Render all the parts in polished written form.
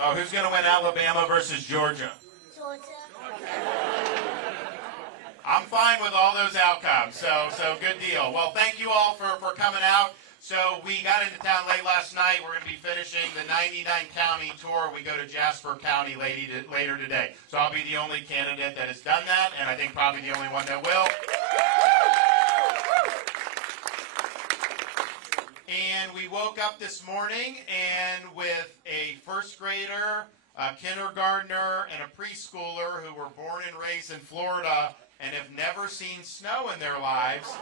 Oh, who's going to win Alabama versus Georgia? Georgia. I'm fine with all those outcomes, so good deal. Well, thank you all for coming out. So we got into town late last night. We're going to be finishing the 99-county tour. We go to Jasper County later today. So I'll be the only candidate that has done that, and I think probably the only one that will. And we woke up this morning and with a first grader, a kindergartner, and a preschooler who were born and raised in Florida and have never seen snow in their lives.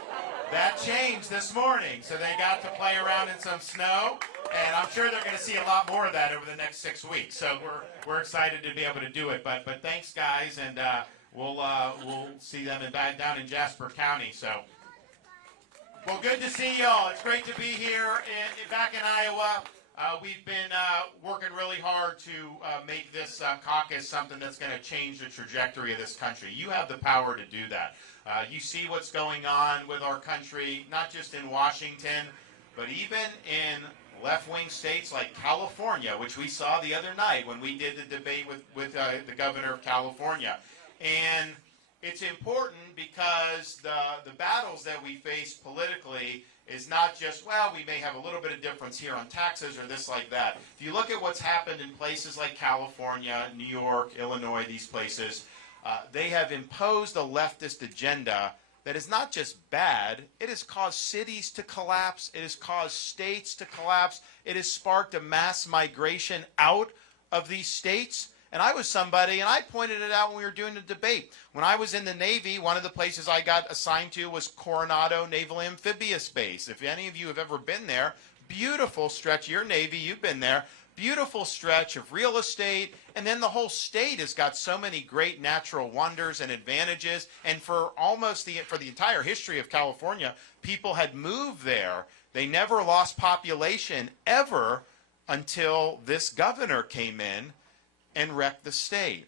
That changed this morning. So they got to play around in some snow, and I'm sure they're going to see a lot more of that over the next 6 weeks. So we're excited to be able to do it. But thanks, guys, and we'll see them down in Jasper County. So. Well, good to see y'all. It's great to be here back in Iowa. We've been working really hard to make this caucus something that's going to change the trajectory of this country. You have the power to do that. You see what's going on with our country, not just in Washington, but even in left-wing states like California, which we saw the other night when we did the debate with the governor of California. And it's important because the battles that we face politically is not just, well, we may have a little bit of difference here on taxes or this like that. If you look at what's happened in places like California, New York, Illinois, these places, they have imposed a leftist agenda that is not just bad, it has caused cities to collapse, it has caused states to collapse, it has sparked a mass migration out of these states. And I was somebody, and I pointed it out when we were doing the debate. When I was in the Navy, one of the places I got assigned to was Coronado Naval Amphibious Base. If any of you have ever been there, beautiful stretch. Your Navy, you've been there. Beautiful stretch of real estate. And then the whole state has got so many great natural wonders and advantages. And for for the entire history of California, people had moved there. They never lost population ever until this governor came in and wreck the state.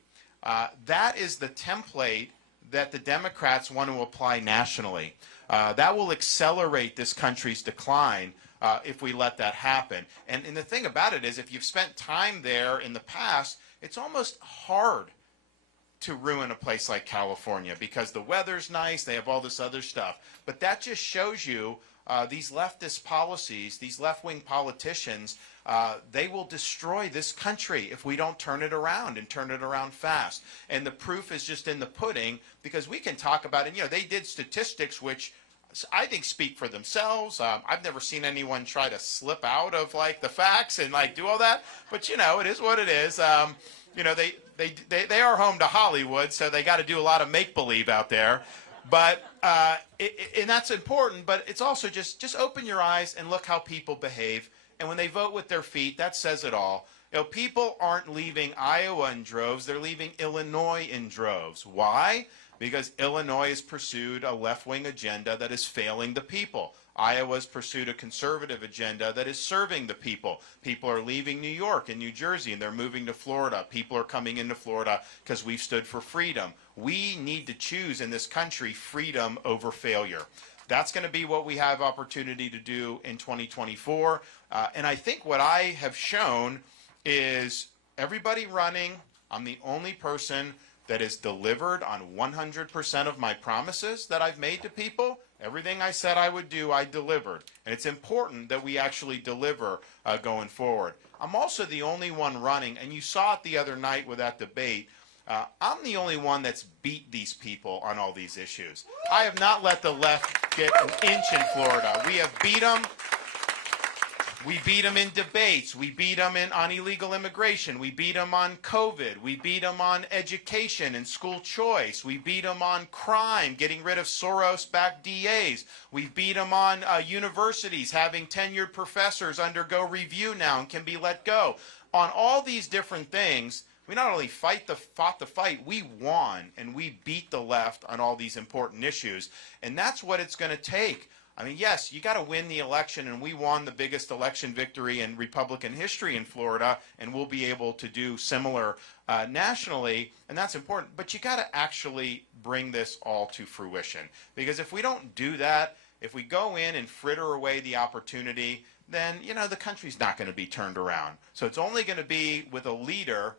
That is the template that the Democrats want to apply nationally. That will accelerate this country's decline if we let that happen. And the thing about it is, if you've spent time there in the past, it's almost hard to ruin a place like California because the weather's nice, they have all this other stuff. But that just shows you these leftist policies, these left-wing politicians, they will destroy this country if we don't turn it around and turn it around fast. And the proof is just in the pudding, because we can talk about it. You know, they did statistics which I think speak for themselves. I've never seen anyone try to slip out of like the facts and like do all that. But you know, it is what it is. You know, they are home to Hollywood, so they got to do a lot of make-believe out there. But and that's important, but it's also just open your eyes and look how people behave. And when they vote with their feet, that says it all. You know, people aren't leaving Iowa in droves, they're leaving Illinois in droves. Why? Because Illinois has pursued a left-wing agenda that is failing the people. Iowa's pursued a conservative agenda that is serving the people. People are leaving New York and New Jersey and they're moving to Florida. People are coming into Florida because we've stood for freedom. We need to choose in this country freedom over failure. That's going to be what we have opportunity to do in 2024. And I think what I have shown is everybody running, I'm the only person that has delivered on 100% of my promises that I've made to people. Everything I said I would do, I delivered. And it's important that we actually deliver going forward. I'm also the only one running, and you saw it the other night with that debate. I'm the only one that's beat these people on all these issues. I have not let the left get an inch in Florida. We have beat them. We beat them in debates. We beat them on illegal immigration. We beat them on COVID. We beat them on education and school choice. We beat them on crime, getting rid of Soros-backed DAs. We beat them on universities having tenured professors undergo review now and can be let go. On all these different things, we not only fought the fight, we won, and we beat the left on all these important issues. And that's what it's going to take. I mean, yes, you got to win the election, and we won the biggest election victory in Republican history in Florida, and we'll be able to do similar nationally, and that's important. But you got to actually bring this all to fruition, because if we don't do that, If we go in and fritter away the opportunity, then, you know, the country's not going to be turned around. So it's only going to be with a leader.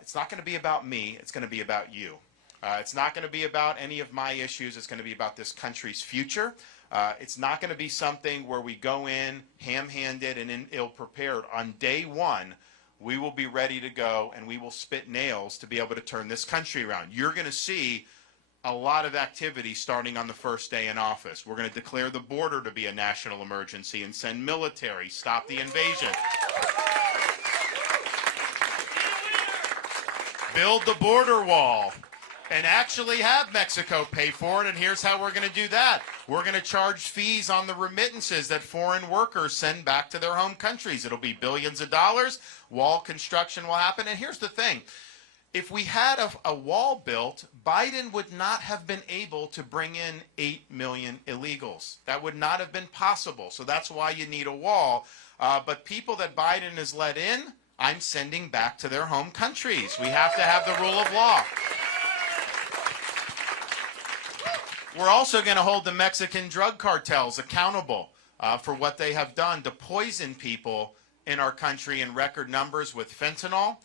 It's not going to be about me. It's going to be about you. It's not going to be about any of my issues. It's going to be about this country's future. It's not going to be something where we go in ham-handed and ill-prepared. On day one, we will be ready to go, and we will spit nails to be able to turn this country around. You're going to see a lot of activity starting on the first day in office. We're going to declare the border to be a national emergency and send military, stop the invasion. Build the border wall and actually have Mexico pay for it, and here's how we're going to do that. We're going to charge fees on the remittances that foreign workers send back to their home countries. It'll be billions of dollars. Wall construction will happen, and here's the thing. If we had a wall built, Biden would not have been able to bring in 8 million illegals. That would not have been possible, so that's why you need a wall. But people that Biden has let in, I'm sending back to their home countries. We have to have the rule of law. We're also going to hold the Mexican drug cartels accountable for what they have done to poison people in our country in record numbers with fentanyl.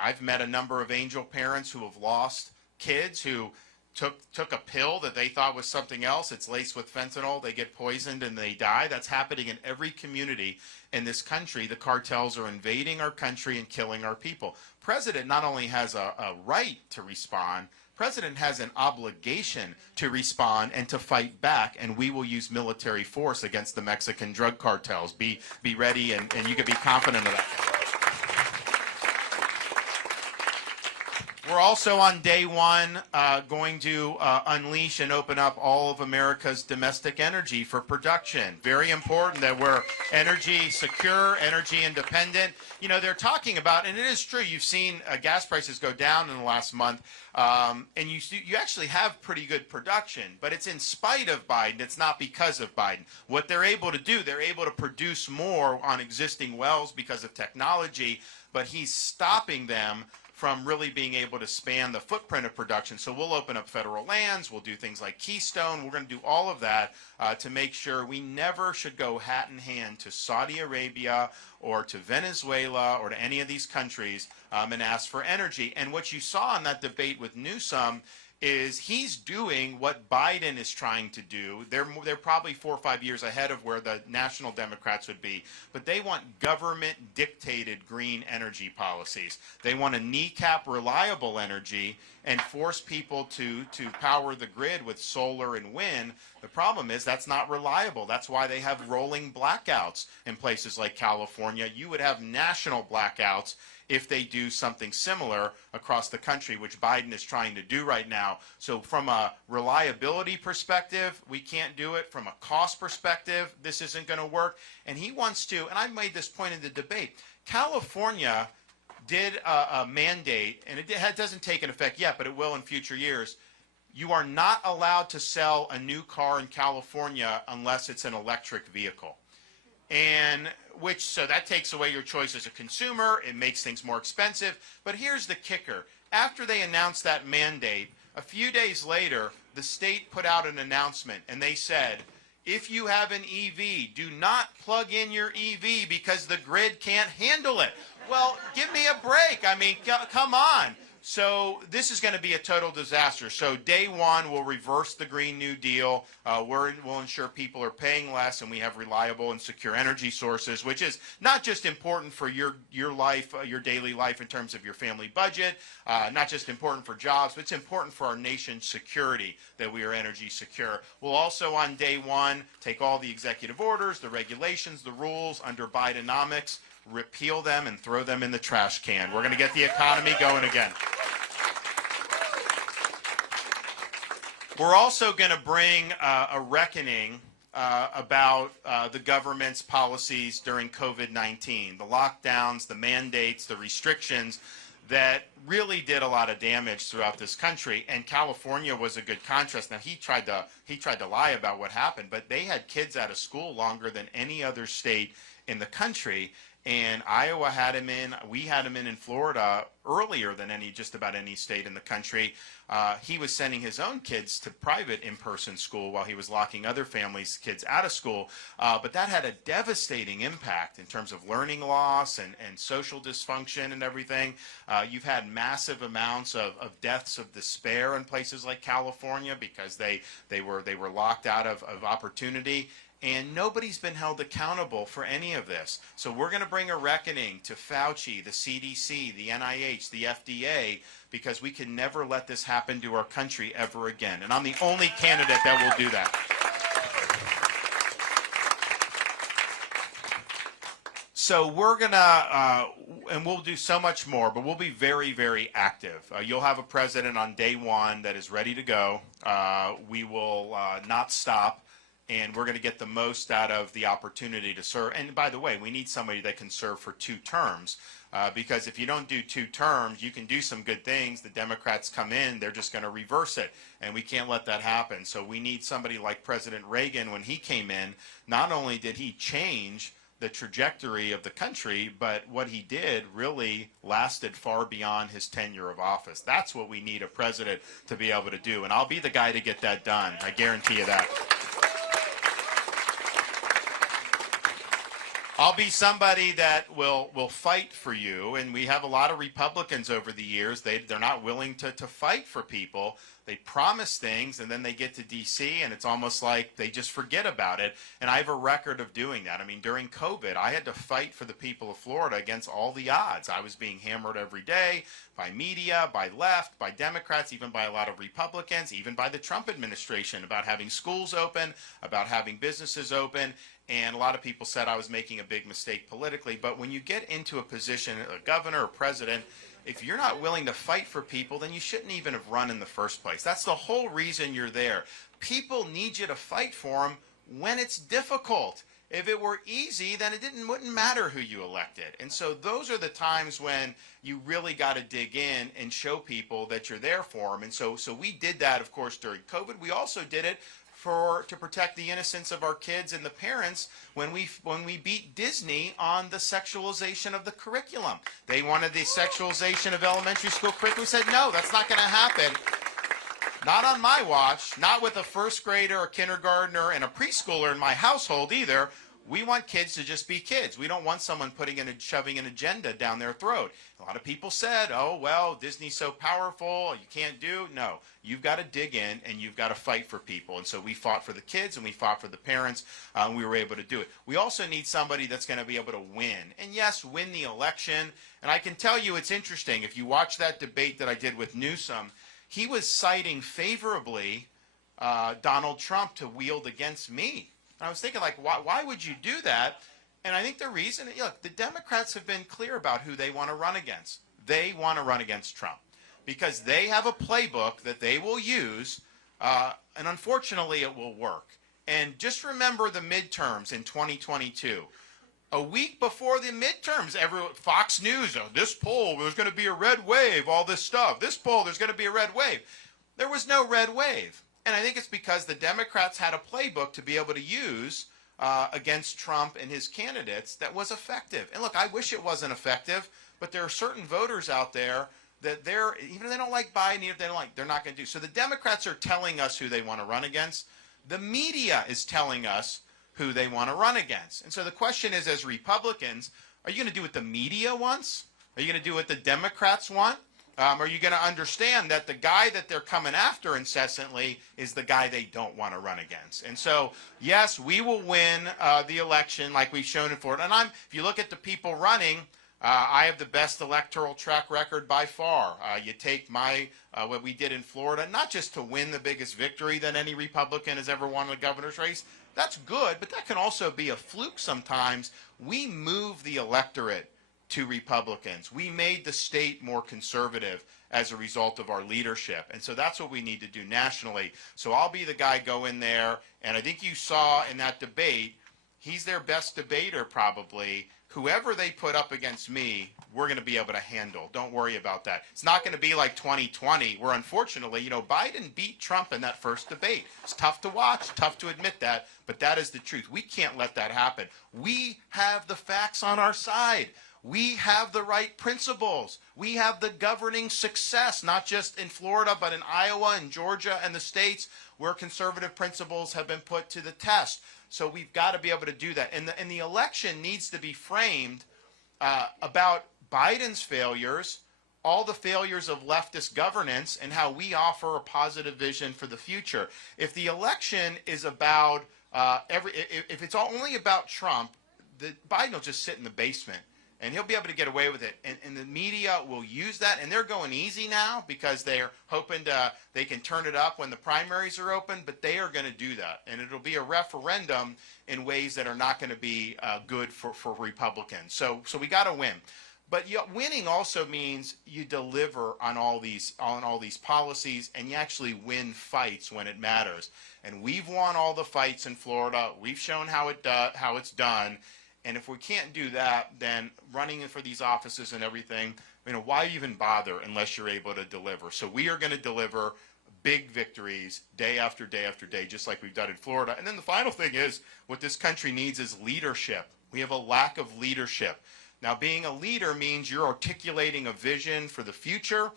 I've met a number of angel parents who have lost kids who took a pill that they thought was something else. It's laced with fentanyl. They get poisoned and they die. That's happening in every community in this country. The cartels are invading our country and killing our people. President not only has a right to respond, President has an obligation to respond and to fight back, and we will use military force against the Mexican drug cartels. Be ready, and you can be confident of that. We're also on day one going to unleash and open up all of America's domestic energy for production. Very important that we're energy secure, energy independent. You know, they're talking about, and it is true, you've seen gas prices go down in the last month, and you actually have pretty good production, but it's in spite of Biden. It's not because of Biden. What they're able to do, they're able to produce more on existing wells because of technology, but he's stopping them from really being able to span the footprint of production. So we'll open up federal lands, we'll do things like Keystone, we're going to do all of that to make sure we never should go hat in hand to Saudi Arabia or to Venezuela or to any of these countries and ask for energy. And what you saw in that debate with Newsom is he's doing what Biden is trying to do. They're probably 4 or 5 years ahead of where the national Democrats would be, but they want government-dictated green energy policies. They want to kneecap reliable energy and force people to power the grid with solar and wind. The problem is that's not reliable. That's why they have rolling blackouts in places like California. You would have national blackouts if they do something similar across the country, which Biden is trying to do right now. So from a reliability perspective, we can't do it. From a cost perspective, this isn't going to work. And he wants to, and I made this point in the debate, California did a mandate, and it doesn't take an effect yet, but it will in future years. You are not allowed to sell a new car in California unless it's an electric vehicle. And so that takes away your choice as a consumer. It makes things more expensive. But here's the kicker. After they announced that mandate, a few days later, the state put out an announcement, and they said, if you have an EV, do not plug in your EV because the grid can't handle it. Well, give me a break. I mean, come on. So this is going to be a total disaster. So day one, we'll reverse the Green New Deal. We'll ensure people are paying less and we have reliable and secure energy sources, which is not just important for your life, your daily life in terms of your family budget, not just important for jobs, but it's important for our nation's security that we are energy secure. We'll also on day one take all the executive orders, the regulations, the rules under Bidenomics, repeal them and throw them in the trash can. We're going to get the economy going again. We're also going to bring a reckoning about the government's policies during COVID-19, the lockdowns, the mandates, the restrictions that really did a lot of damage throughout this country. And California was a good contrast. Now he tried to lie about what happened, but they had kids out of school longer than any other state in the country. And Iowa had him in, we had him in Florida earlier than just about any state in the country. He was sending his own kids to private in-person school while he was locking other families' kids out of school. But that had a devastating impact in terms of learning loss and social dysfunction and everything. You've had massive amounts of deaths of despair in places like California because they were locked out of opportunity. And nobody's been held accountable for any of this. So we're going to bring a reckoning to Fauci, the CDC, the NIH, the FDA, because we can never let this happen to our country ever again. And I'm the only candidate that will do that. So we're going to, and we'll do so much more, but we'll be very, very active. You'll have a president on day one that is ready to go. We will not stop. And we're going to get the most out of the opportunity to serve. And by the way, we need somebody that can serve for 2 terms. Because if you don't do 2 terms, you can do some good things. The Democrats come in, they're just going to reverse it. And we can't let that happen. So we need somebody like President Reagan. When he came in, not only did he change the trajectory of the country, but what he did really lasted far beyond his tenure of office. That's what we need a president to be able to do. And I'll be the guy to get that done. I guarantee you that. I'll be somebody that will fight for you, and we have a lot of Republicans over the years. They're not willing to fight for people. They promise things, and then they get to D.C., and it's almost like they just forget about it. And I have a record of doing that. I mean, during COVID, I had to fight for the people of Florida against all the odds. I was being hammered every day by media, by left, by Democrats, even by a lot of Republicans, even by the Trump administration about having schools open, about having businesses open. And a lot of people said I was making a big mistake politically. But when you get into a position, a governor or president, if you're not willing to fight for people, then you shouldn't even have run in the first place. That's the whole reason you're there. People need you to fight for them when it's difficult. If it were easy, then it wouldn't matter who you elected. And so those are the times when you really got to dig in and show people that you're there for them. And so we did that, of course, during COVID. We also did it to protect the innocence of our kids and the parents when we beat Disney on the sexualization of the curriculum. They wanted the sexualization of elementary school curriculum. We said, no, that's not going to happen. Not on my watch, not with a first grader, a kindergartner, and a preschooler in my household either. We want kids to just be kids. We don't want someone shoving an agenda down their throat. A lot of people said, oh, well, Disney's so powerful, you can't do. No, you've got to dig in and you've got to fight for people. And so we fought for the kids and we fought for the parents, and we were able to do it. We also need somebody that's going to be able to win. And yes, win the election. And I can tell you it's interesting. If you watch that debate that I did with Newsom, he was citing favorably Donald Trump to wield against me. And I was thinking, like, why would you do that? And I think the reason, look, the Democrats have been clear about who they want to run against. They want to run against Trump because they have a playbook that they will use, and unfortunately it will work. And just remember the midterms in 2022. A week before the midterms, Fox News, oh, this poll, there's going to be a red wave, all this stuff. This poll, there's going to be a red wave. There was no red wave. And I think it's because the Democrats had a playbook to be able to use against Trump and his candidates that was effective. And look, I wish it wasn't effective, but there are certain voters out there that even if they don't like Biden, even if they don't like, they're not going to do. So the Democrats are telling us who they want to run against. The media is telling us who they want to run against. And so the question is, as Republicans, are you going to do what the media wants? Are you going to do what the Democrats want? Are you going to understand that the guy that they're coming after incessantly is the guy they don't want to run against? And so, yes, we will win the election like we've shown in Florida. And if you look at the people running, I have the best electoral track record by far. You take what we did in Florida, not just to win the biggest victory that any Republican has ever won in a governor's race. That's good, but that can also be a fluke sometimes. We move the electorate to Republicans. We made the state more conservative as a result of our leadership. And so that's what we need to do nationally. So I'll be the guy go in there, and I think you saw in that debate, he's their best debater probably, whoever they put up against me, we're going to be able to handle. Don't worry about that. It's not going to be like 2020, where unfortunately, you know, Biden beat Trump in that first debate. It's tough to watch, tough to admit that, but that is the truth. We can't let that happen. We have the facts on our side. We have the right principles. We have the governing success, not just in Florida, but in Iowa and Georgia and the states where conservative principles have been put to the test. So we've got to be able to do that. And the election needs to be framed about Biden's failures, all the failures of leftist governance, and how we offer a positive vision for the future. If the election is about, if it's only about Trump, Biden will just sit in the basement. And he'll be able to get away with it. And the media will use that. And they're going easy now because they're hoping they can turn it up when the primaries are open. But they are going to do that. And it'll be a referendum in ways that are not going to be good for Republicans. So we got to win. But winning also means you deliver on all these policies, and you actually win fights when it matters. And we've won all the fights in Florida. We've shown how it's done. And if we can't do that, then running for these offices and everything, you know, why even bother unless you're able to deliver? So we are going to deliver big victories day after day after day, just like we've done in Florida. And then the final thing is, what this country needs is leadership. We have a lack of leadership. Now, being a leader means you're articulating a vision for the future,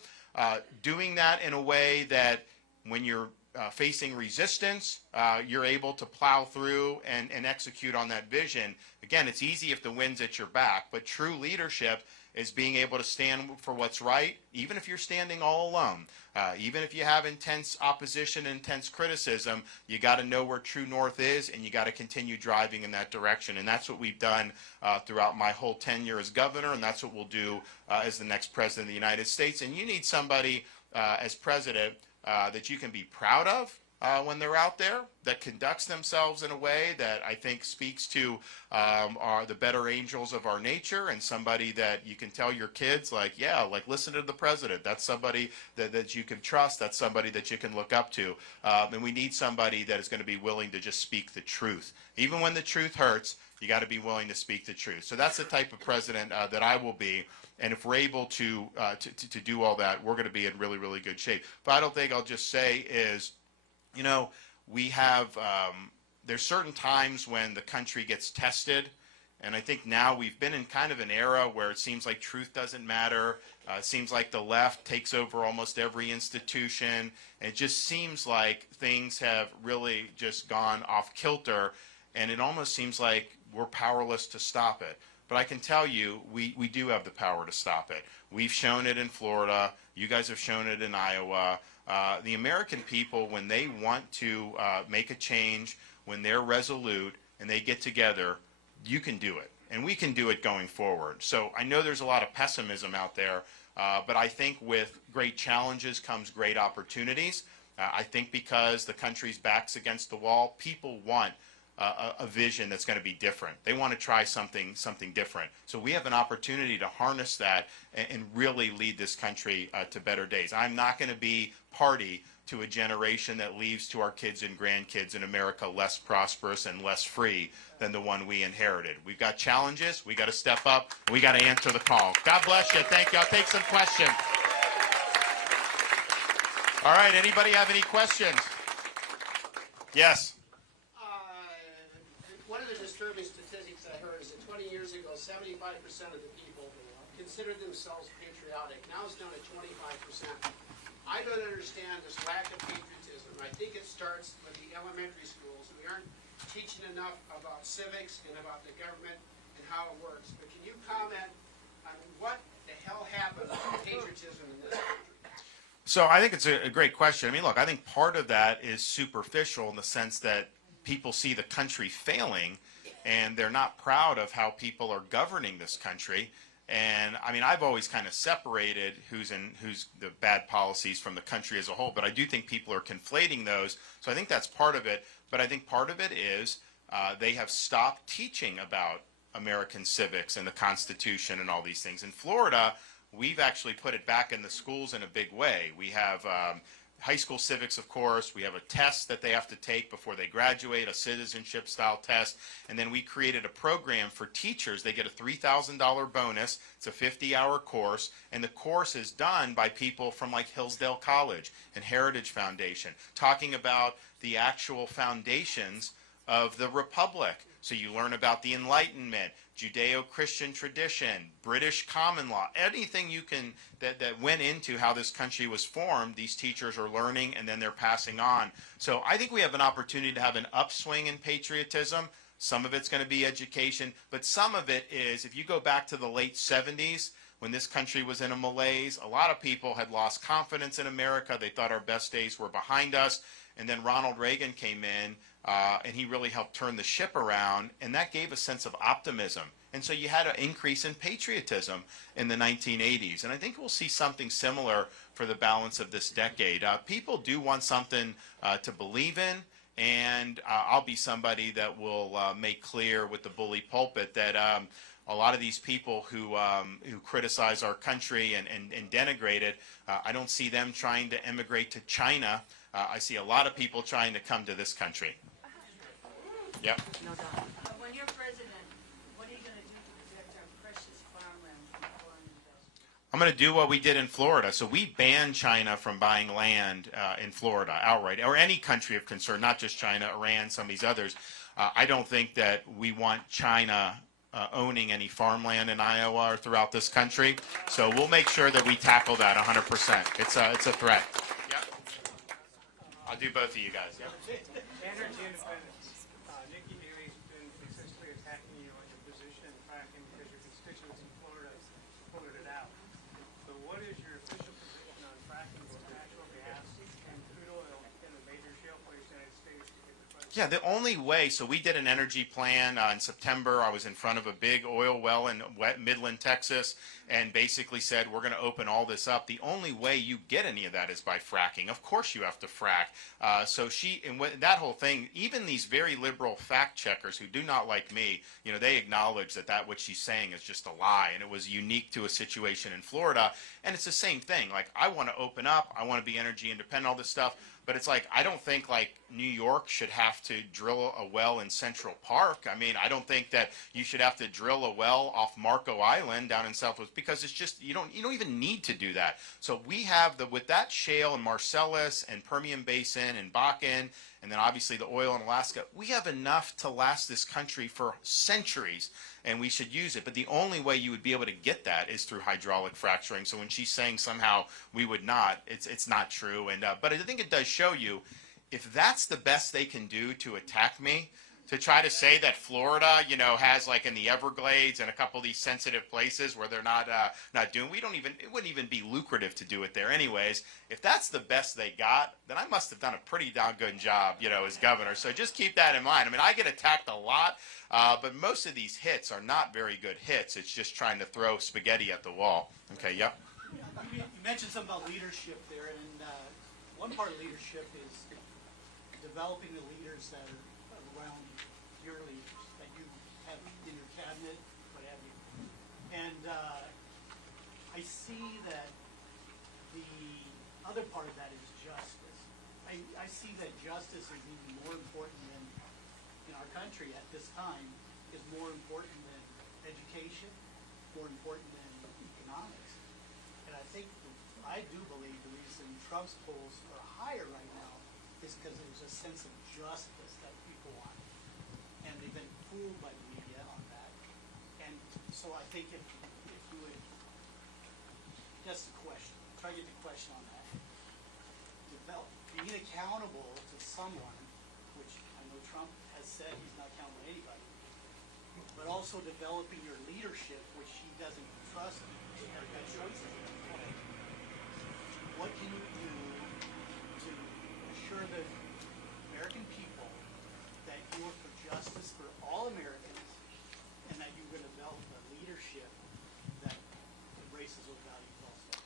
doing that in a way that when you're facing resistance, you're able to plow through and execute on that vision. Again, it's easy if the wind's at your back, but true leadership is being able to stand for what's right, even if you're standing all alone. Even if you have intense opposition, intense criticism, you got to know where true north is, and you got to continue driving in that direction. And that's what we've done throughout my whole tenure as governor, and that's what we'll do as the next president of the United States. And you need somebody as president that you can be proud of when they're out there, that conducts themselves in a way that I think speaks to the better angels of our nature, and somebody that you can tell your kids, like, yeah, like, listen to the president. That's somebody that you can trust. That's somebody that you can look up to. And we need somebody that is going to be willing to just speak the truth. Even when the truth hurts, you got to be willing to speak the truth. So that's the type of president that I will be. And if we're able to do all that, we're going to be in really, really good shape. Final thing I'll just say is, you know, we have, there's certain times when the country gets tested. And I think now we've been in kind of an era where it seems like truth doesn't matter. It seems like the left takes over almost every institution. And it just seems like things have really just gone off kilter. And it almost seems like we're powerless to stop it. But I can tell you, we do have the power to stop it. We've shown it in Florida. You guys have shown it in Iowa. The American people, when they want to make a change, when they're resolute and they get together, you can do it. And we can do it going forward. So I know there's a lot of pessimism out there, but I think with great challenges comes great opportunities. I think because the country's back's against the wall, people want a vision that's going to be different. They want to try something different. So we have an opportunity to harness that and really lead this country to better days. I'm not going to be party to a generation that leaves to our kids and grandkids in America less prosperous and less free than the one we inherited. We've got challenges. We got to step up. We got to answer the call. God bless you. Thank you. I'll take some questions. All right. Anybody have any questions? Yes. One of the disturbing statistics I heard is that 20 years ago, 75% of the people considered themselves patriotic. Now it's down to 25%. I don't understand this lack of patriotism. I think it starts with the elementary schools. We aren't teaching enough about civics and about the government and how it works. But can you comment on what the hell happened with patriotism in this country? So I think it's a great question. I mean, look, I think part of that is superficial in the sense that people see the country failing and they're not proud of how people are governing this country. And I mean, I've always kind of separated who's the bad policies from the country as a whole, but I do think people are conflating those. So I think that's part of it. But I think part of it is they have stopped teaching about American civics and the Constitution and all these things. In Florida, we've actually put it back in the schools in a big way. We have high school civics, of course. We have a test that they have to take before they graduate, a citizenship style test. And then we created a program for teachers. They get a $3,000 bonus. It's a 50-hour course. And the course is done by people from like Hillsdale College and Heritage Foundation, talking about the actual foundations of the Republic. So you learn about the Enlightenment, Judeo-Christian tradition, British common law, anything you can that went into how this country was formed, these teachers are learning and then they're passing on. So I think we have an opportunity to have an upswing in patriotism. Some of it's going to be education, but some of it is, if you go back to the late 70s, when this country was in a malaise, a lot of people had lost confidence in America. They thought our best days were behind us. And then Ronald Reagan came in, and he really helped turn the ship around, and that gave a sense of optimism. And so you had an increase in patriotism in the 1980s. And I think we'll see something similar for the balance of this decade. People do want something to believe in, and I'll be somebody that will make clear with the bully pulpit that a lot of these people who criticize our country and denigrate it, I don't see them trying to emigrate to China. I see a lot of people trying to come to this country. Yep. No doubt. When you're president, what are you going to do to protect our precious farmland from foreign investment? I'm going to do what we did in Florida. So we banned China from buying land in Florida outright, or any country of concern, not just China, Iran, some of these others. I don't think that we want China owning any farmland in Iowa or throughout this country. So we'll make sure that we tackle that 100%. It's a threat. Yep. I'll do both of you guys. Yep. Energy independence. Nikki Haley's been successfully attacking you on your position in fracking because your constituents in Florida voted it out. So what is your official position on fracking with natural gas and crude oil in the major shale plays in the United States to get the price? Yeah, the only way, so we did an energy plan in September. I was in front of a big oil well in Midland, Texas, and basically said, we're going to open all this up. The only way you get any of that is by fracking. Of course you have to frack. That whole thing, even these very liberal fact checkers who do not like me, they acknowledge that what she's saying is just a lie, and it was unique to a situation in Florida. And it's the same thing. Like, I want to open up, I want to be energy independent, all this stuff. But it's like, I don't think like New York should have to drill a well in Central Park. I mean, I don't think that you should have to drill a well off Marco Island down in Southwest, because it's just, you don't even need to do that. So we have with that shale and Marcellus and Permian Basin and Bakken, and then obviously the oil in Alaska, we have enough to last this country for centuries, and we should use it. But the only way you would be able to get that is through hydraulic fracturing. So when she's saying somehow we would not, it's not true. And but I think it does show you, if that's the best they can do to attack me, to try to say that Florida, has like in the Everglades and a couple of these sensitive places where they're not doing, it wouldn't even be lucrative to do it there anyways. If that's the best they got, then I must have done a pretty darn good job, as governor. So just keep that in mind. I mean, I get attacked a lot, but most of these hits are not very good hits. It's just trying to throw spaghetti at the wall. Okay, yep. You mentioned something about leadership there, and one part of leadership is developing the leaders that are around your leaders that you have in your cabinet, what have you. And I see that the other part of that is justice. I see that justice is even more important than, in our country at this time, is more important than education, more important than economics. And I do believe the reason Trump's polls are higher right now is because there's a sense of justice that people want. And they've been fooled by the media on that. And so I think if you would, just a question, try to get the question on that. Being accountable to someone, which I know Trump has said he's not accountable to anybody, but also developing your leadership, which he doesn't trust you, or got choices in. What can you do to assure the American people that you are for justice for all Americans, and that you're going to develop a leadership that embraces those values also?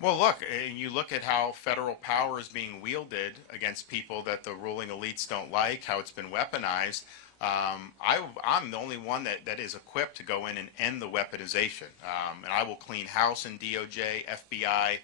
Well, look, you look at how federal power is being wielded against people that the ruling elites don't like, how it's been weaponized. I'm the only one that is equipped to go in and end the weaponization. And I will clean house in DOJ, FBI,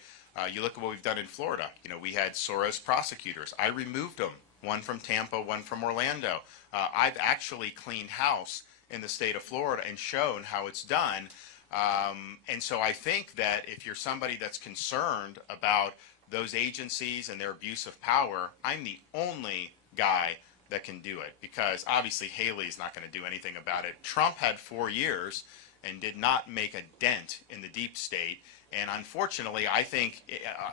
You look at what we've done in Florida. You know, we had Soros prosecutors. I removed them, one from Tampa, one from Orlando. I've actually cleaned house in the state of Florida and shown how it's done. And so I think that if you're somebody that's concerned about those agencies and their abuse of power, I'm the only guy that can do it, because obviously Haley's not going to do anything about it. Trump had 4 years and did not make a dent in the deep state. And unfortunately, I think,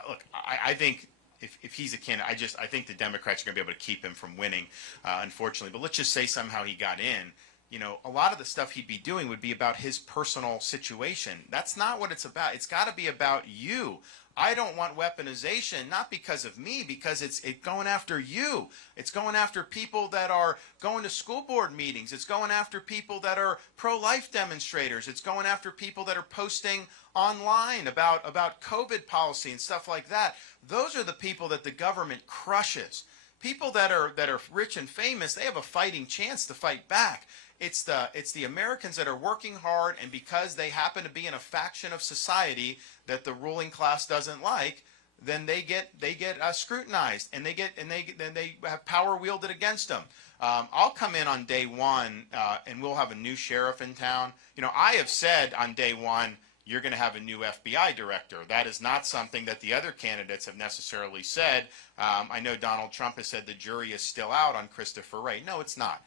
look, I think if he's a candidate, I think the Democrats are going to be able to keep him from winning, unfortunately. But let's just say somehow he got in. You know, a lot of the stuff he'd be doing would be about his personal situation. That's not what it's about. It's got to be about you. I don't want weaponization, not because of me, because it's going after you. It's going after people that are going to school board meetings. It's going after people that are pro-life demonstrators. It's going after people that are posting online about COVID policy and stuff like that. Those are the people that the government crushes. People that are rich and famous, they have a fighting chance to fight back. It's the Americans that are working hard, and because they happen to be in a faction of society that the ruling class doesn't like, then they get scrutinized, and they have power wielded against them. I'll come in on day one, and we'll have a new sheriff in town. You know, I have said on day one, you're going to have a new FBI director. That is not something that the other candidates have necessarily said. I know Donald Trump has said the jury is still out on Christopher Wray. No, it's not.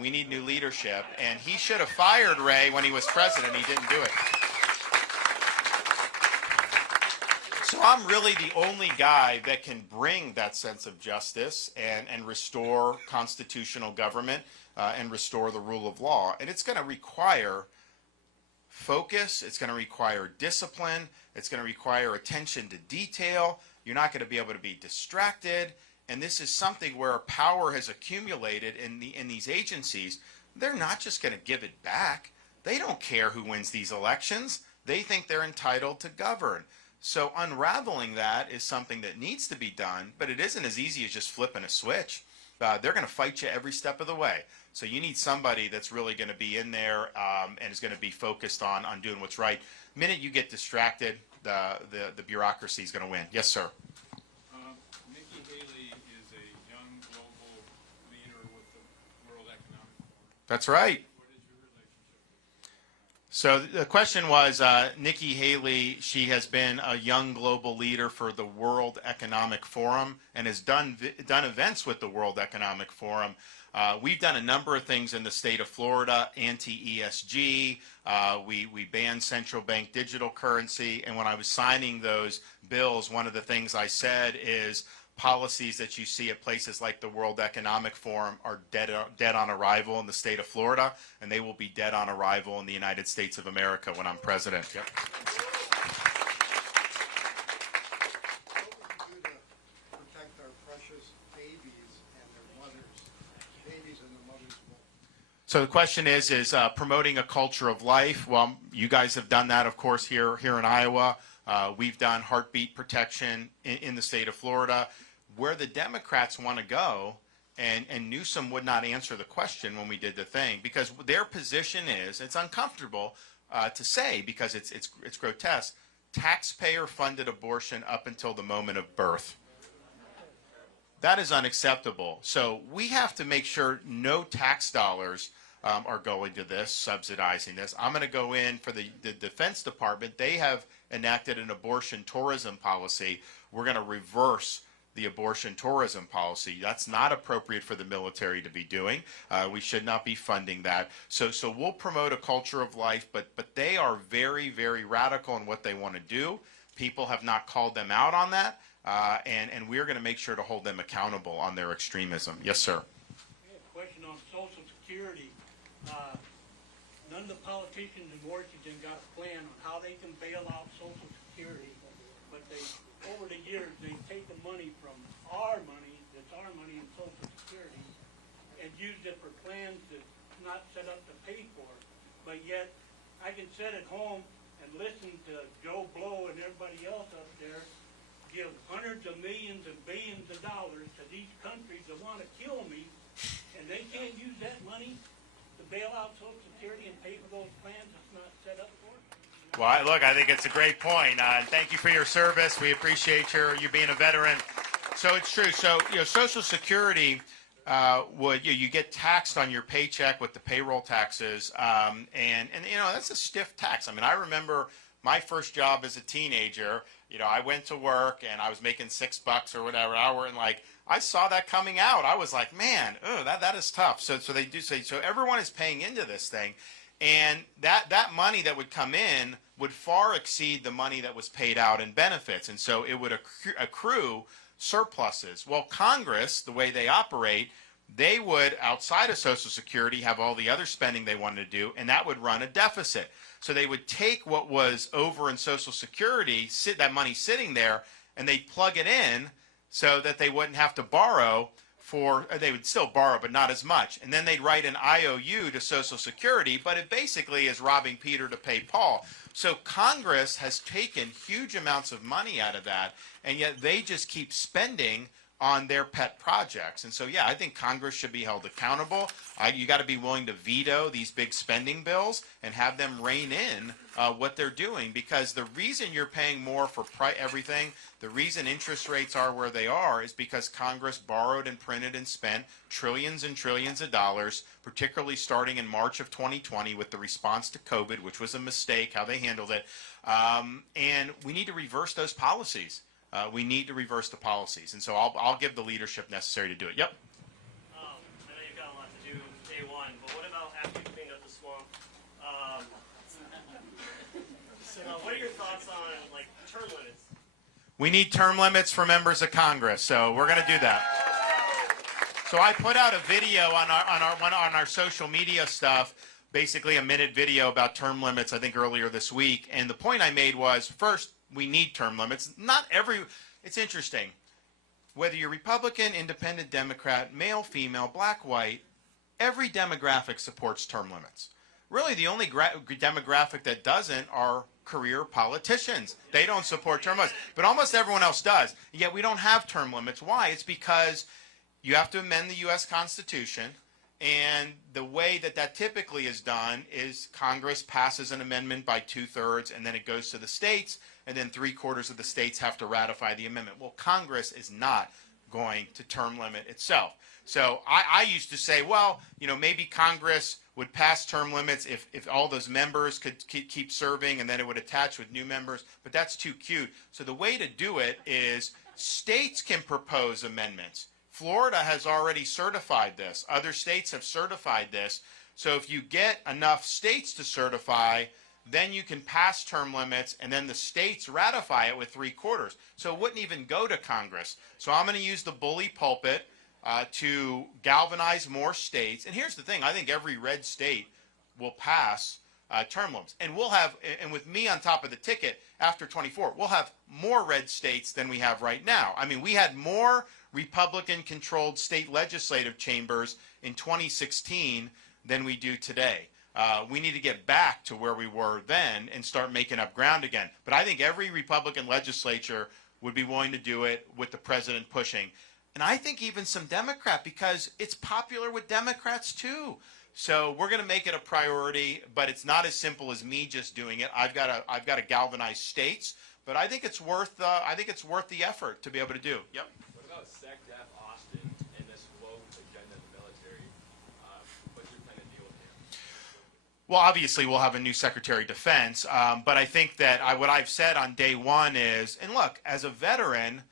We need new leadership, and he should have fired Wray when he was president. He didn't do it. So I'm really the only guy that can bring that sense of justice and restore constitutional government and restore the rule of law. And it's going to require focus. It's going to require discipline. It's going to require attention to detail. You're not going to be able to be distracted. And this is something where power has accumulated in these agencies. They're not just going to give it back. They don't care who wins these elections. They think they're entitled to govern. So unraveling that is something that needs to be done, but it isn't as easy as just flipping a switch. They're going to fight you every step of the way. So you need somebody that's really going to be in there and is going to be focused on doing what's right. The minute you get distracted, the bureaucracy is going to win. Yes, sir. Nikki Haley is a young global leader with the World Economic Forum. That's right. What is your relationship? So the question was, Nikki Haley, she has been a young global leader for the World Economic Forum and has done events with the World Economic Forum. We've done a number of things in the state of Florida, anti-ESG. We banned central bank digital currency. And when I was signing those bills, one of the things I said is policies that you see at places like the World Economic Forum are dead on arrival in the state of Florida, and they will be dead on arrival in the United States of America when I'm president. Yep. What would you do to protect our precious babies and their mothers? Babies and their mothers both. So the question is promoting a culture of life. Well, you guys have done that, of course, here in Iowa. We've done heartbeat protection in the state of Florida. Where the Democrats want to go, and Newsom would not answer the question when we did the thing, because their position is, it's uncomfortable to say because it's grotesque, taxpayer-funded abortion up until the moment of birth. That is unacceptable. So we have to make sure no tax dollars are going to this, subsidizing this. I'm going to go in for the Defense Department. They have enacted an abortion tourism policy. We're going to reverse the abortion tourism policy. That's not appropriate for the military to be doing. We should not be funding that. So we'll promote a culture of life, but they are very, very radical in what they want to do. People have not called them out on that, and we're going to make sure to hold them accountable on their extremism. Yes, sir. I have a question on Social Security. None of the politicians in Washington got a plan on how they can bail out Social Security, but over the years, they've taken money from our money, that's our money in Social Security, and used it for plans that's not set up to pay for. But yet, I can sit at home and listen to Joe Blow and everybody else up there give hundreds of millions and billions of dollars to these countries that want to kill me, and they can't use that money to bail out Social Security and pay for those plans that's not set up for. Well, look, I think it's a great point. And thank you for your service. We appreciate you being a veteran. So it's true. So, Social Security, you get taxed on your paycheck with the payroll taxes. And that's a stiff tax. I mean, I remember my first job as a teenager. I went to work and I was making $6 or whatever an hour, and I saw that coming out. I was like, man, that is tough. So they do say, so everyone is paying into this thing. And that money that would come in would far exceed the money that was paid out in benefits. And so it would accrue surpluses. Well, Congress, the way they operate, they would, outside of Social Security, have all the other spending they wanted to do, and that would run a deficit. So they would take what was over in Social Security, that money sitting there, and they'd plug it in so that they wouldn't have to borrow they would still borrow, but not as much. And then they'd write an IOU to Social Security, but it basically is robbing Peter to pay Paul. So Congress has taken huge amounts of money out of that, and yet they just keep spending on their pet projects. And so, yeah, I think Congress should be held accountable. You got to be willing to veto these big spending bills and have them rein in what they're doing, because the reason you're paying more for everything, the reason interest rates are where they are, is because Congress borrowed and printed and spent trillions and trillions of dollars, particularly starting in March of 2020 with the response to COVID, which was a mistake, how they handled it. And we need to reverse those policies. We need to reverse the policies, and so I'll give the leadership necessary to do it. Yep. I know you've got a lot to do day one, but what about after you clean up the swamp? What are your thoughts on term limits? We need term limits for members of Congress, so we're going to do that. So I put out a video on our social media stuff, basically a minute video about term limits, I think earlier this week, and the point I made was, first, we need term limits. It's interesting. Whether you're Republican, Independent, Democrat, male, female, black, white, every demographic supports term limits. Really, the only demographic that doesn't are career politicians. They don't support term limits, but almost everyone else does. Yet we don't have term limits. Why? It's because you have to amend the U.S. Constitution, and the way that typically is done is Congress passes an amendment by 2/3, and then it goes to the states, and then 3/4 of the states have to ratify the amendment. Well, Congress is not going to term limit itself. So I used to say, well, maybe Congress would pass term limits if all those members could keep serving, and then it would attach with new members, but that's too cute. So the way to do it is states can propose amendments. Florida has already certified this. Other states have certified this. So if you get enough states to certify, then you can pass term limits, and then the states ratify it with 3/4. So it wouldn't even go to Congress. So I'm going to use the bully pulpit to galvanize more states. And here's the thing. I think every red state will pass term limits. And we'll have, and with me on top of the ticket, after 24, we'll have more red states than we have right now. I mean, we had more Republican-controlled state legislative chambers in 2016 than we do today. We need to get back to where we were then and start making up ground again. But I think every Republican legislature would be willing to do it with the president pushing. And I think even some Democrat, because it's popular with Democrats too. So we're going to make it a priority, but it's not as simple as me just doing it. I've got to galvanize states, but I think it's worth the effort to be able to do. Yep. What about SecDef Austin and this woke agenda of the military? What's your kind of deal with him? Well, obviously we'll have a new Secretary of Defense, but I think that what I've said on day one is, and look, as a veteran,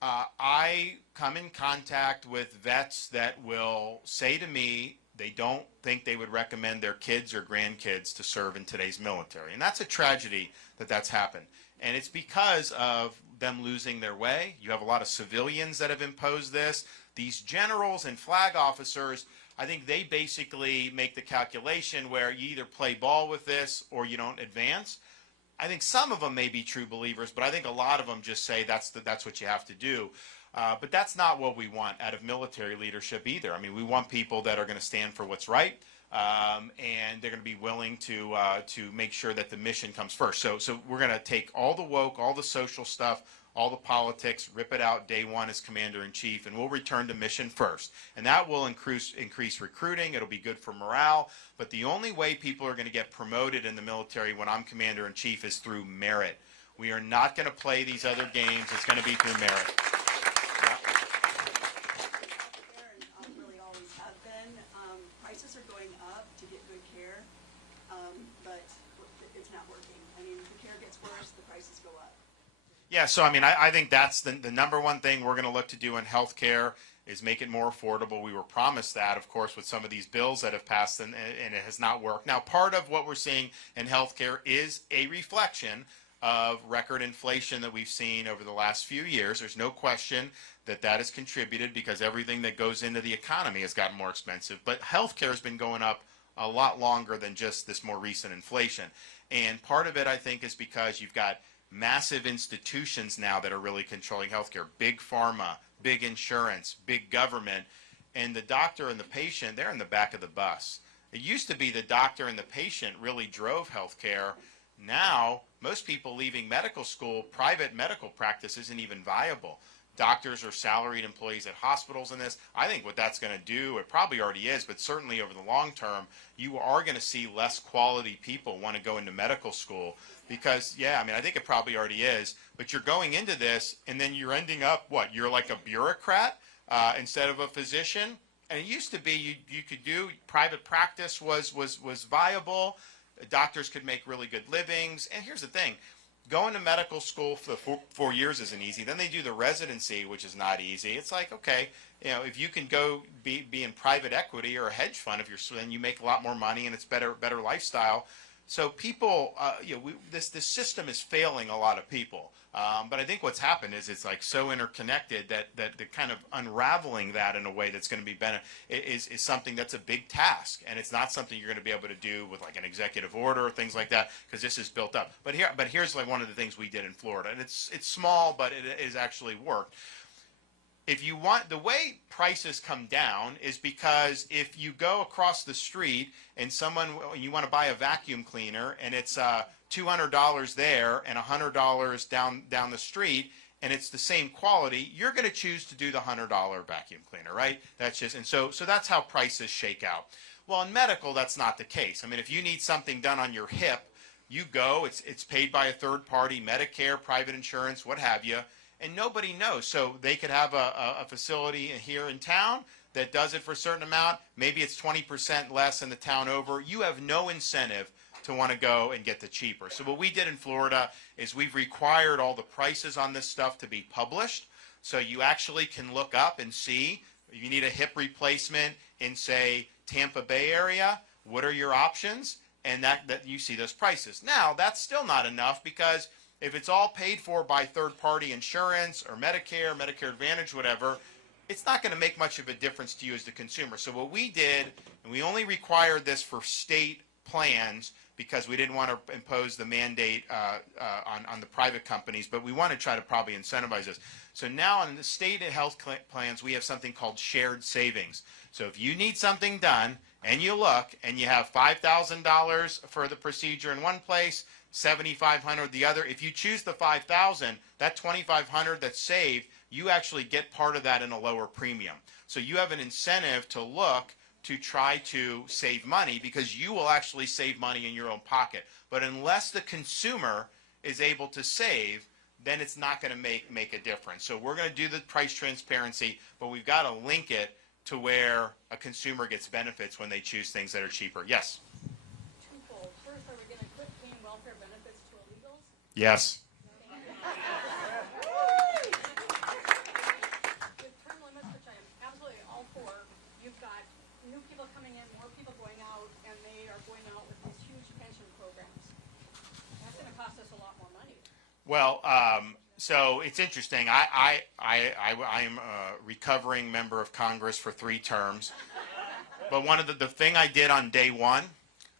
I come in contact with vets that will say to me they don't think they would recommend their kids or grandkids to serve in today's military. And that's a tragedy that's happened. And it's because of them losing their way. You have a lot of civilians that have imposed this. These generals and flag officers, I think they basically make the calculation where you either play ball with this or you don't advance. I think some of them may be true believers, but I think a lot of them just say that's what you have to do. But that's not what we want out of military leadership either. I mean, we want people that are going to stand for what's right. and they're going to be willing to make sure that the mission comes first. So we're going to take all the woke, all the social stuff, all the politics, rip it out day one as commander-in-chief, and we'll return to mission first. And that will increase recruiting. It'll be good for morale. But the only way people are going to get promoted in the military when I'm commander-in-chief is through merit. We are not going to play these other games. It's going to be through merit. Really always have been. Prices are going up to get good care, but it's not working. I mean, the care gets worse, the prices go up. Yeah, so I mean, I think that's the number one thing we're going to look to do in healthcare is make it more affordable. We were promised that, of course, with some of these bills that have passed, and it has not worked. Now, part of what we're seeing in healthcare is a reflection of record inflation that we've seen over the last few years. There's no question that that has contributed because everything that goes into the economy has gotten more expensive. But healthcare has been going up a lot longer than just this more recent inflation. And part of it, I think, is because you've got massive institutions now that are really controlling healthcare. Big pharma, big insurance, big government. And the doctor and the patient, they're in the back of the bus. It used to be the doctor and the patient really drove healthcare. Now, most people leaving medical school, private medical practice isn't even viable. Doctors are salaried employees at hospitals in this. I think what that's going to do, it probably already is, but certainly over the long term, you are going to see less quality people want to go into medical school because, yeah, I mean, I think it probably already is, but you're going into this and then you're ending up, what, you're like a bureaucrat instead of a physician? And it used to be you could do, private practice was viable. Doctors could make really good livings. And here's the thing. Going to medical school for 4 years isn't easy. Then they do the residency, which is not easy. It's like, okay, you know, if you can go be in private equity or a hedge fund, then you make a lot more money and it's better lifestyle. So people, this system is failing a lot of people. But I think what's happened is it's like so interconnected that the kind of unraveling that in a way that's going to be is something that's a big task, and it's not something you're going to be able to do with like an executive order or things like that because this is built up. But here's like one of the things we did in Florida, and it's small, but it has actually worked. If you want, the way prices come down is because if you go across the street and you want to buy a vacuum cleaner and it's $200 there and $100 down the street and it's the same quality, you're going to choose to do the $100 vacuum cleaner, right? That's just, and so that's how prices shake out. Well, in medical, that's not the case. I mean, if you need something done on your hip, you go, it's paid by a third party, Medicare, private insurance, what have you. And nobody knows. So they could have a facility here in town that does it for a certain amount. Maybe it's 20% less in the town over. You have no incentive to want to go and get the cheaper. So what we did in Florida is we've required all the prices on this stuff to be published. So you actually can look up and see if you need a hip replacement in, say, Tampa Bay area, what are your options? And that you see those prices. Now, that's still not enough because if it's all paid for by third-party insurance or Medicare, Medicare Advantage, whatever, it's not going to make much of a difference to you as the consumer. So what we did, and we only required this for state plans because we didn't want to impose the mandate on the private companies, but we want to try to probably incentivize this. So now in the state health plans, we have something called shared savings. So if you need something done and you look and you have $5,000 for the procedure in one place, $7,500 the other. If you choose the $5,000, that $2,500 that's saved, you actually get part of that in a lower premium. So you have an incentive to look to try to save money because you will actually save money in your own pocket. But unless the consumer is able to save, then it's not going to make a difference. So we're going to do the price transparency, but we've got to link it to where a consumer gets benefits when they choose things that are cheaper. Yes? Yes. With term limits, which I am absolutely all for, you've got new people coming in, more people going out, and they are going out with these huge pension programs. That's going to cost us a lot more money. Well, so it's interesting. I'm a recovering member of Congress for 3 terms. But one of the thing I did on day one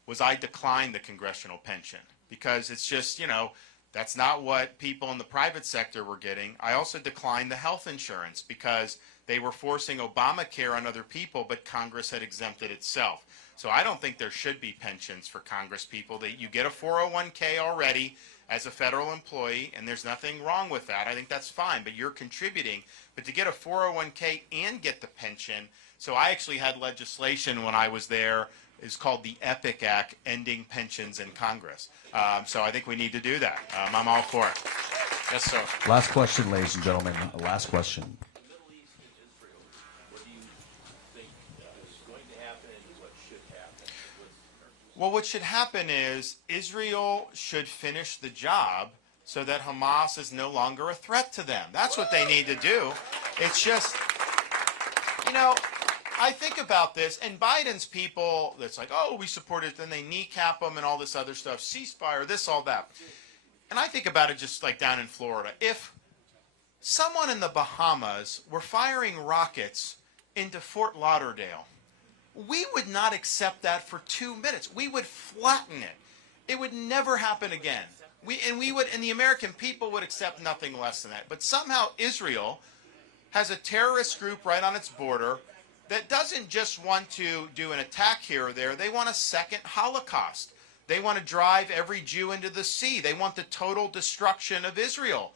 was I declined the congressional pension because it's just, you know, that's not what people in the private sector were getting. I also declined the health insurance because they were forcing Obamacare on other people, but Congress had exempted itself. So I don't think there should be pensions for Congress people. That you get a 401k already as a federal employee, and there's nothing wrong with that. I think that's fine, but you're contributing. But to get a 401k and get the pension, so I actually had legislation when I was there, is called the EPIC Act, Ending Pensions in Congress. So I think we need to do that. I'm all for it. Yes, sir. Last question, ladies and gentlemen. Last question. The Middle East and Israel, what do you think is going to happen and what should happen? Well, what should happen is Israel should finish the job so that Hamas is no longer a threat to them. That's what they need to do. It's just, you know, I think about this, and Biden's people, that's like, oh, we support it, then they kneecap them and all this other stuff, ceasefire, this, all that. And I think about it just like down in Florida. If someone in the Bahamas were firing rockets into Fort Lauderdale, we would not accept that for 2 minutes. We would flatten it. It would never happen again. And the American people would accept nothing less than that. But somehow Israel has a terrorist group right on its border that doesn't just want to do an attack here or there. They want a second Holocaust. They want to drive every Jew into the sea. They want the total destruction of Israel.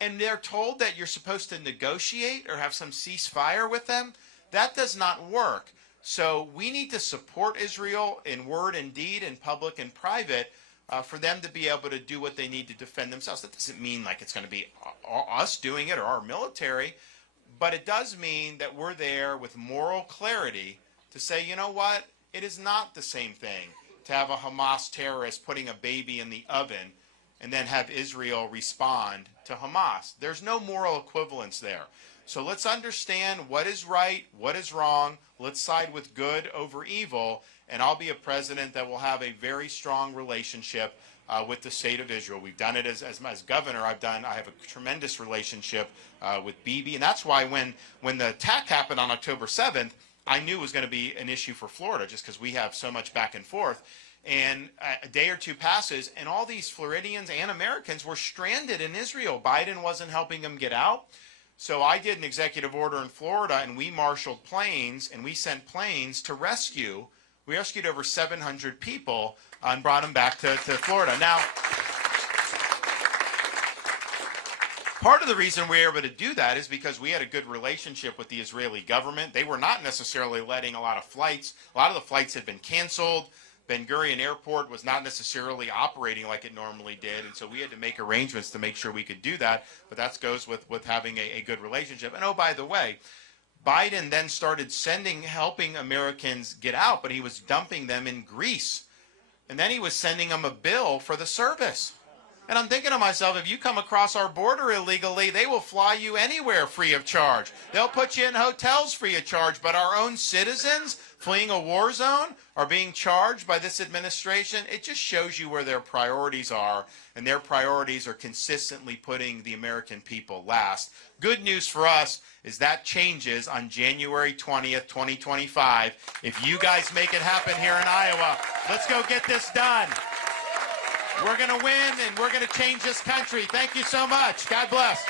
And they're told that you're supposed to negotiate or have some ceasefire with them. That does not work. So we need to support Israel in word and deed, in public and private, for them to be able to do what they need to defend themselves. That doesn't mean like it's going to be us doing it or our military. But it does mean that we're there with moral clarity to say, you know what, it is not the same thing to have a Hamas terrorist putting a baby in the oven and then have Israel respond to Hamas. There's no moral equivalence there. So let's understand what is right, what is wrong. Let's side with good over evil, and I'll be a president that will have a very strong relationship with the state of Israel. We've done it as governor. I have a tremendous relationship with Bibi, and that's why when the attack happened on October 7th, I knew it was going to be an issue for Florida, just because we have so much back and forth. And a day or two passes, and all these Floridians and Americans were stranded in Israel. Biden wasn't helping them get out. So I did an executive order in Florida, and we marshaled planes, and we sent planes to rescue. We rescued over 700 people and brought them back to Florida. Now, part of the reason we were able to do that is because we had a good relationship with the Israeli government. They were not necessarily letting a lot of flights. A lot of the flights had been canceled. Ben Gurion Airport was not necessarily operating like it normally did, and so we had to make arrangements to make sure we could do that. But that goes with having a good relationship. And oh, by the way, Biden then started helping Americans get out, but he was dumping them in Greece. And then he was sending them a bill for the service. And I'm thinking to myself, if you come across our border illegally, they will fly you anywhere free of charge. They'll put you in hotels free of charge. But our own citizens fleeing a war zone are being charged by this administration. It just shows you where their priorities are. And their priorities are consistently putting the American people last. Good news for us is that changes on January 20th, 2025. If you guys make it happen here in Iowa, let's go get this done. We're going to win, and we're going to change this country. Thank you so much. God bless.